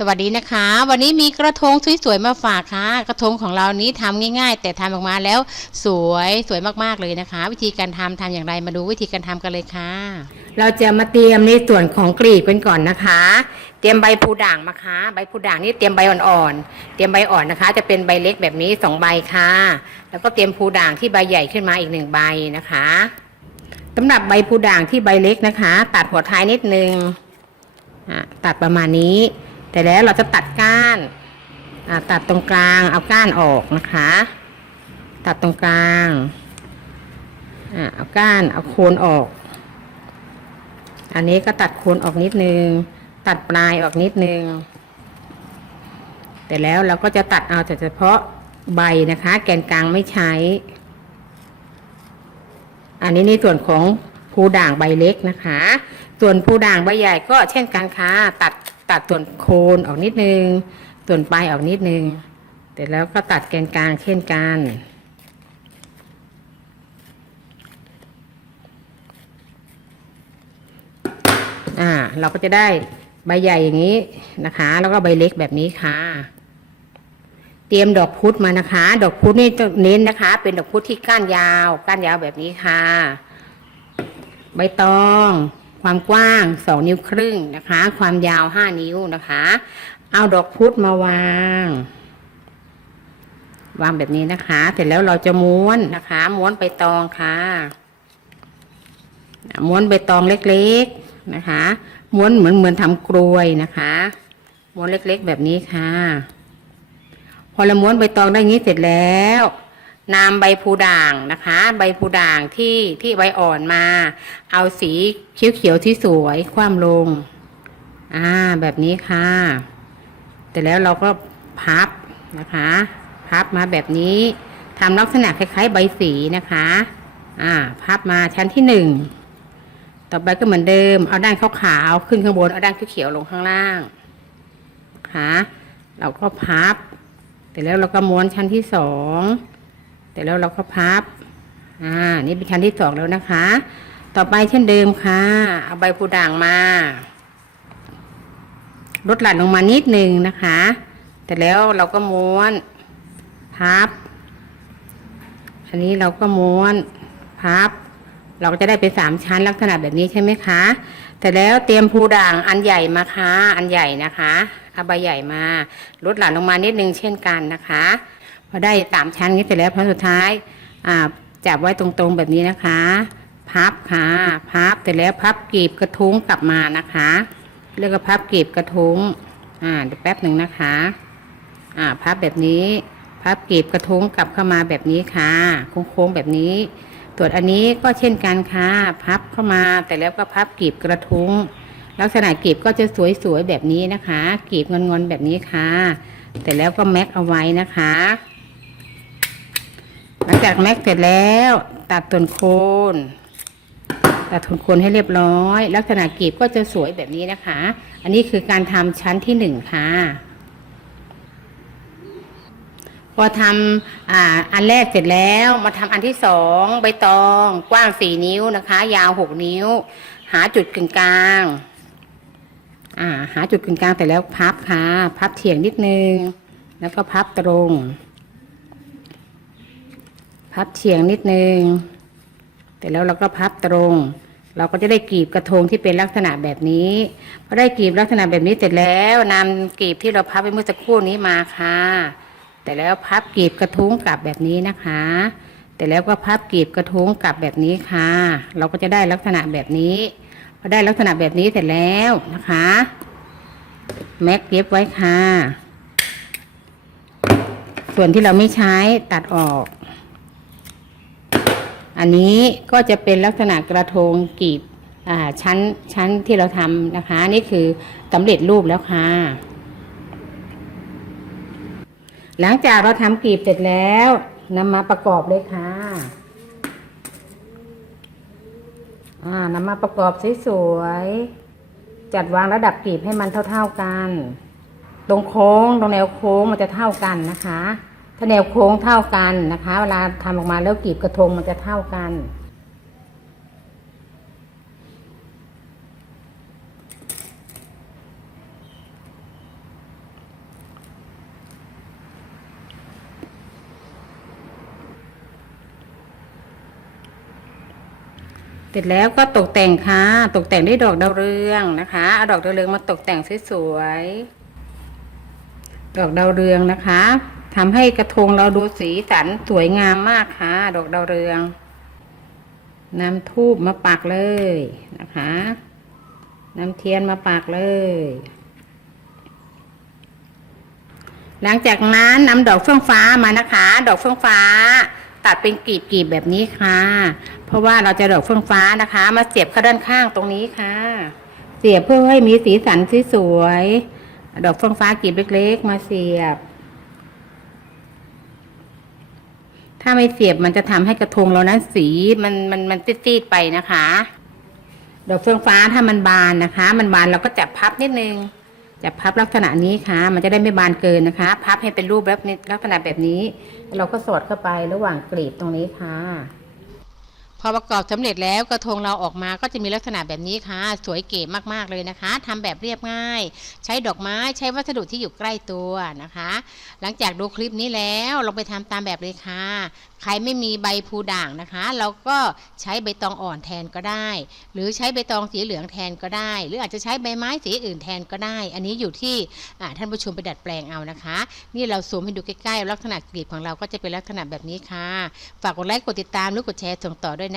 สวัสดีนะคะ วันนี้มีกระทงสวยๆมาฝากค่ะ กระทงของเรานี้ทำง่าย ๆ แต่ทำออกมาแล้วสวยสวยมากๆเลยนะคะ วิธีการทำทำอย่างไรมาดูวิธีการทำกันเลยค่ะ เราจะมาเตรียมในส่วนของกลีบกันก่อนนะคะ เตรียมใบพูด่างมาค่ะ ใบพูด่างนี่เตรียมใบอ่อนๆเตรียมใบอ่อนนะคะ จะเป็นใบเล็กแบบนี้สองใบค่ะ แล้วก็เตรียมพูด่างที่ใบใหญ่ขึ้นมาอีกหนึ่งใบนะคะสำหรับใบพูด่างที่ใบเล็กนะคะ ตัดหัวท้ายนิดนึงตัดประมาณนี้ แต่แล้วเราจะตัดก้านตัดตรงกลางเอาก้านออกนะคะ ตัดตรงกลางอเอาก้านเอาโคนออก อันนี้ก็ตัดโคนออกนิดนึง ตัดปลายออกนิดนึง แต่แล้วเราก็จะตัดเอาแต่เฉพาะใบนะคะ แกนกลางไม่ใช้ อันนี้ในส่วนของภูด่างใบเล็กนะคะ ส่วนภูด่างใบใหญ่ก็เช่นกันค่ะตัด ตัดส่วนโคนออกนิดนึง ส่วนปลายออกนิดนึงแต่แล้วก็ตัดแกนกลางเช่นกัน อ่า เราก็จะได้ใบใหญ่อย่างนี้นะคะ แล้วก็ใบเล็กแบบนี้ค่ะ เตรียมดอกพุธมานะคะ ดอกพุธนี่เน้นนะคะ เป็นดอกพุธที่ก้านยาว ก้านยาวแบบนี้ค่ะ ใบตอง ความกว้างสองนิ้วครึ่งนะคะ ความยาวห้านิ้วนะคะ เอาดอกพุธมาวาง วางแบบนี้นะคะ เสร็จแล้วเราจะม้วนนะคะ ม้วนใบตองค่ะ ม้วนใบตองเล็กๆนะคะ ม้วนเหมือนเหมือนทำกลวยนะคะ ม้วนเล็กๆแบบนี้ค่ะ พอเราม้วนใบตองได้งี้เสร็จแล้ว นำใบพูด่างนะคะ ใบพูด่างที่ที่ใบอ่อนมา เอาสีเขียวๆที่สวยคว่ำลง อ่าแบบนี้ค่ะ แต่แล้วเราก็พับนะคะ พับมาแบบนี้ทำลักษณะคล้ายๆ ใบสีนะคะ อ่า พับมาชั้นที่หนึ่งต่อไปก็เหมือนเดิม เอาด้านขาวๆขึ้นข้างบน เอาด้านเขียวๆลงข้างล่างนะคะเราก็พับ แต่แล้วเราก็ม้วนชั้นที่สอง แต่แล้วเราก็พับ อ่า นี่เป็นชั้นที่สองแล้วนะคะ ต่อไปเช่นเดิมค่ะ เอาใบพูด่างมา ลดหลั่นลงมานิดหนึ่งนะคะ แต่แล้วเราก็ม้วน พับ อันนี้เราก็ม้วน พับ เราก็จะได้เป็นสามชั้นลักษณะแบบนี้ใช่ไหมคะ แต่แล้วเตรียมภูด่างอันใหญ่มาค่ะ อันใหญ่นะคะเอาใบใหญ่มา ลดหลั่นลงมานิดนึงเช่นกันนะคะ พอได้สามชั้นนี้เสร็จแล้วพอสุดท้ายอ่าจับไว้ตรงๆแบบนี้นะคะ พับค่ะพับแต่แล้วพับกรีบกระทุ้งกลับมานะคะเรียกว่าพับกรีบกระทุ้งอ่าเดี๋ยวแป๊บหนึ่งนะคะอ่าพับแบบนี้ พับกรีบกระทุ้งกลับเข้ามาแบบนี้ค่ะ โค้งๆแบบนี้ส่วนอันนี้ก็เช่นกันค่ะพับเข้ามาแต่แล้วก็พับกรีบกระทุ้ง ลักษณะกรีบก็จะสวยๆแบบนี้นะคะกรีบงอนๆแบบนี้ค่ะ แต่แล้วก็แม็กเอาไว้นะคะ หลังจากแม็กเสร็จแล้ว ตัดต้นโคนตัดต้นโคนให้เรียบร้อย ลักษณะกรีบก็จะสวยแบบนี้นะคะ อันนี้คือการทำชั้นที่หนึ่งค่ะ พอทำอ่าอันแรกเสร็จแล้วมาทำอันที่สองใบตองกว้างสี่นิ้วนะคะ ยาวหกนิ้ว หาจุดกึ่งกลาง อ่า หาจุดกึ่งกลางแต่แล้วพับค่ะ พับเฉียงนิดนึง แล้วก็พับตรง พับเฉียงนิดนึงแต่แล้วเราก็พับตรง เราก็จะได้กรีบกระทงที่เป็นลักษณะแบบนี้พอได้กรีบลักษณะแบบนี้เสร็จแล้วนำกรีบที่เราพับไปเมื่อสักครู่นี้มาค่ะ แต่แล้วพับกรีบกระทุ้งกลับแบบนี้นะคะ แต่แล้วก็พับกรีบกระทุ้งกลับแบบนี้ค่ะ เราก็จะได้ลักษณะแบบนี้พอได้ลักษณะแบบนี้เสร็จแล้วนะคะ แม็กเย็บไว้ค่ะ ส่วนที่เราไม่ใช้ตัดออก อันนี้ก็จะเป็นลักษณะกระทงกีบชั้นชั้นที่เราทำนะคะ นี่คือสำเร็จรูปแล้วค่ะ หลังจากเราทำกีบเสร็จแล้วนำมาประกอบเลยค่ะอ่านำมาประกอบสวยๆจัดวางระดับกีบให้มันเท่า ๆกัน ตรงโค้งตรงแนวโค้งมันจะเท่ากันนะคะ ถ้าแนวโค้งเท่ากันนะคะ เวลาทำออกมาแล้วกีบกระทงมันจะเท่ากันเสร็จแล้วก็ตกแต่งค่ะ ตกแต่งด้วยดอกดาวเรืองนะคะเอาดอกดาวเรืองมาตกแต่งสวยๆ ดอกดาวเรืองนะคะ ทำให้กระทงเราดูสีสันสวยงามมากค่ะ ดอกดาวเรืองนำทูบมาปักเลยนะคะนำเทียนมาปักเลย หลังจากนั้นนำดอกเฟื่องฟ้ามานะคะ ดอกเฟื่องฟ้า ตัดเป็นกลีบๆแบบนี้ค่ะ เพราะว่าเราจะดอกเฟื่องฟ้านะคะ มาเสียบเข้าด้านข้างตรงนี้ค่ะ เสียบเพื่อให้มีสีสันที่สวย ดอกเฟื่องฟ้ากลีบเล็ก ๆ มาเสียบ ถ้าไม่เสียบมันจะทำให้กระทงเรานั้นสีมันมันมันซีดๆไปนะคะ ดอกเฟืองฟ้าถ้ามันบานนะคะ มันบานเราก็จับพับนิดนึงจับพับลักษณะนี้ค่ะ มันจะได้ไม่บานเกินนะคะ พับให้เป็นรูปแบบลักษณะแบบนี้ เราก็สอดเข้าไประหว่างกรีบตรงนี้ค่ะ พอประกอบสำเร็จแล้วกระทงเราออกมาก็จะมีลักษณะแบบนี้ค่ะ สวยเก๋มากๆเลยนะคะทำแบบเรียบง่าย ใช้ดอกไม้ใช้วัสดุที่อยู่ใกล้ตัวนะคะ หลังจากดูคลิปนี้แล้วลองไปทำตามแบบเลยค่ะ ใครไม่มีใบพูด่างนะคะ เราก็ใช้ใบตองอ่อนแทนก็ได้ หรือใช้ใบตองสีเหลืองแทนก็ได้ หรืออาจจะใช้ใบไม้สีอื่นแทนก็ได้ อันนี้อยู่ที่ท่านผู้ชมไปดัดแปลงเอานะคะ นี่เราซูมให้ดูใกล้ๆลักษณะกลีบของเราก็จะเป็นลักษณะแบบนี้ค่ะ ฝากกดไลค์กดติดตามหรือกดแชร์ส่งต่อด้วย